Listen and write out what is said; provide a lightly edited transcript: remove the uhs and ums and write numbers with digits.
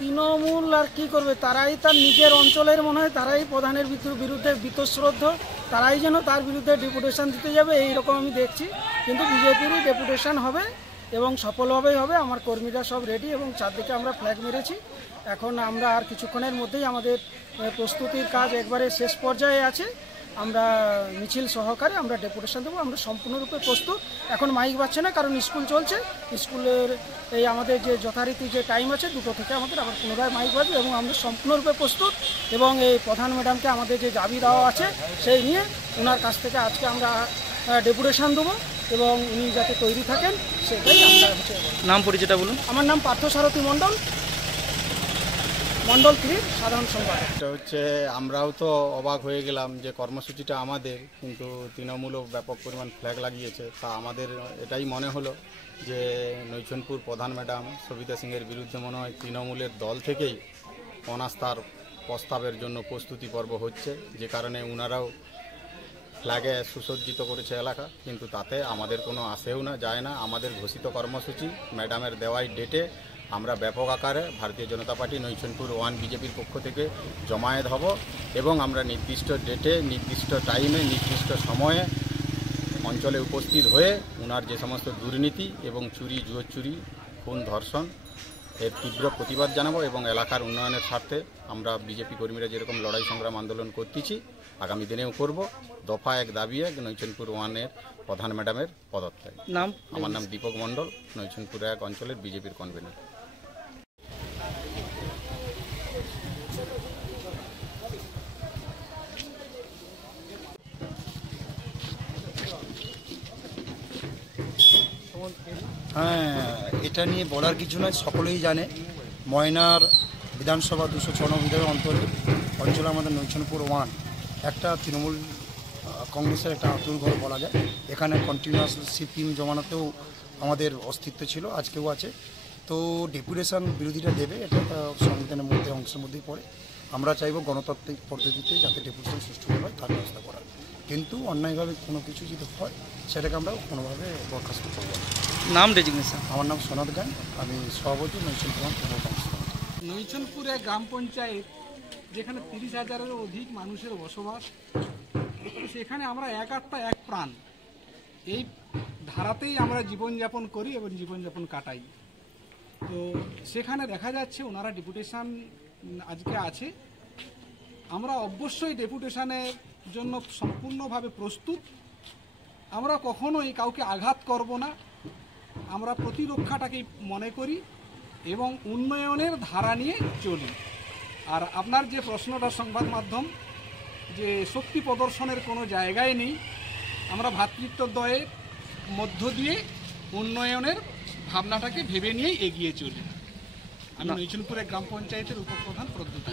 তৃণমূল আর কি করবে, তারাই তার নিজের অঞ্চলের মনে হয় তারাই প্রধানের বিরুদ্ধে বীতশ্রদ্ধ, তারাই যেন তার বিরুদ্ধে ডেপুটেশন দিতে যাবে এইরকম আমি দেখছি। কিন্তু বিজেপিরই ডেপুটেশন হবে এবং সফলভাবেই হবে। আমার কর্মীরা সব রেডি এবং চারদিকে আমরা ফ্ল্যাগ মেরেছি। এখন আমরা আর কিছুক্ষণের মধ্যেই আমাদের প্রস্তুতির কাজ একবারে শেষ পর্যায়ে আছে। আমরা মিছিল সহকারে আমরা ডেপুটেশন দেবো। আমরা সম্পূর্ণরূপে প্রস্তুত। এখন মাইক বাজছে না, কারণ স্কুল চলছে। স্কুলের এই আমাদের যে যথারীতি যে টাইম আছে 2টো থেকে আমাদের আবার পুনরায় মাইক বাজবে এবং আমরা সম্পূর্ণরূপে প্রস্তুত। এবং এই প্রধান ম্যাডামকে আমাদের যে দাবি দেওয়া আছে সেই নিয়ে ওনার কাছ থেকে আজকে আমরা ডেপুটেশন দেবো এবং উনি যাতে তৈরি থাকেন সেটাই আমরা হচ্ছে। নাম পরিচয়টা বলুন। আমার নাম পার্থসারথী মণ্ডল, মণ্ডল 3 সাধারণ সম্পাদক। এটা হচ্ছে আমরাও তো অবাক হয়ে গেলাম যে কর্মসূচিটা আমাদের, কিন্তু তৃণমূলও ব্যাপক পরিমাণ ফ্ল্যাগ লাগিয়েছে। তা আমাদের এটাই মনে হলো যে নৈছনপুর প্রধান ম্যাডাম সবিতা সিংয়ের বিরুদ্ধে মনে হয় তৃণমূলের দল থেকেই অনাস্থার প্রস্তাবের জন্য প্রস্তুতি পর্ব হচ্ছে, যে কারণে ওনারাও ফ্ল্যাগে সুসজ্জিত করেছে এলাকা। কিন্তু তাতে আমাদের কোনো আসেও না, যায় না। আমাদের ঘোষিত কর্মসূচি ম্যাডামের দেওয়াই ডেটে আমরা ব্যাপক আকারে ভারতীয় জনতা পার্টি নৈছনপুর 1 বিজেপির পক্ষ থেকে জমায়েত হব এবং আমরা নির্দিষ্ট ডেটে, নির্দিষ্ট টাইমে, নির্দিষ্ট সময়ে অঞ্চলে উপস্থিত হয়ে ওনার যে সমস্ত দুর্নীতি এবং চুরি, জুয়ো চুরি, খুন, ধর্ষণ এর তীব্র প্রতিবাদ জানাবো এবং এলাকার উন্নয়নের স্বার্থে আমরা বিজেপি কর্মীরা যেরকম লড়াই সংগ্রাম আন্দোলন করতেছি আগামী দিনেও করব। দফা 1 দাবি 1 নৈছনপুর 1-এর প্রধান ম্যাডামের পদত্যাগ। নাম? আমার নাম দীপক মণ্ডল, নৈছনপুর 1 অঞ্চলের বিজেপির কনভেনার। হ্যাঁ, এটা নিয়ে বলার কিছু নয়, সকলেই জানে। ময়নার বিধানসভা 206 বিধায়ক অঞ্চলে আমাদের নৈছনপুর 1 একটা তৃণমূল কংগ্রেসের একটা আতুর ঘর বলা যায়। এখানে কন্টিনিউয়াস সিপিএম জমানাতেও আমাদের অস্তিত্ব ছিল, আজকেও আছে। তো ডেপুটেশন বিরোধীরা দেবে, এটা সংবিধানের মধ্যে অংশের মধ্যেই পড়ে। আমরা চাইব গণতান্ত্রিক পদ্ধতিতে যাতে ডেপুটেশন সুষ্ঠুভাবে হয় তার ব্যবস্থা করার, কিন্তু অন্যায়ভাবে কোনো কিছু যদি হয় সেটাকে আমরা কোনোভাবে বরখাস্ত করব না। নাম ডেজিগনেশন? আমার নাম সোনাদ গান, আমি সভাপতি নৈছনপুর তৃণমূল কংগ্রেস। নৈছনপুরে গ্রাম পঞ্চায়েত যেখানে 30,000-এরও অধিক মানুষের বসবাস, সেখানে আমরা এক আত্মা এক প্রাণ এই ধারাতেই আমরা জীবনযাপন করি এবং জীবনযাপন কাটাই। তো সেখানে দেখা যাচ্ছে ওনারা ডেপুটেশন আজকে আছে। আমরা অবশ্যই ডেপুটেশনের জন্য সম্পূর্ণভাবে প্রস্তুত। আমরা কখনোই কাউকে আঘাত করব না, আমরা প্রতিরক্ষাটাকেই মনে করি এবং উন্নয়নের ধারা নিয়ে চলি। আর আপনার যে প্রশ্নটা সংবাদ মাধ্যম, যে শক্তি প্রদর্শনের কোনো জায়গায় নেই, আমরা ভ্রাতৃত্বদ্বয়ের মধ্য দিয়ে উন্নয়নের ভাবনাটাকে ভেবে নিয়েই এগিয়ে চলি। আমি নৈছনপুরে গ্রাম পঞ্চায়েতের উপপ্রধান প্রদ্যুৎ।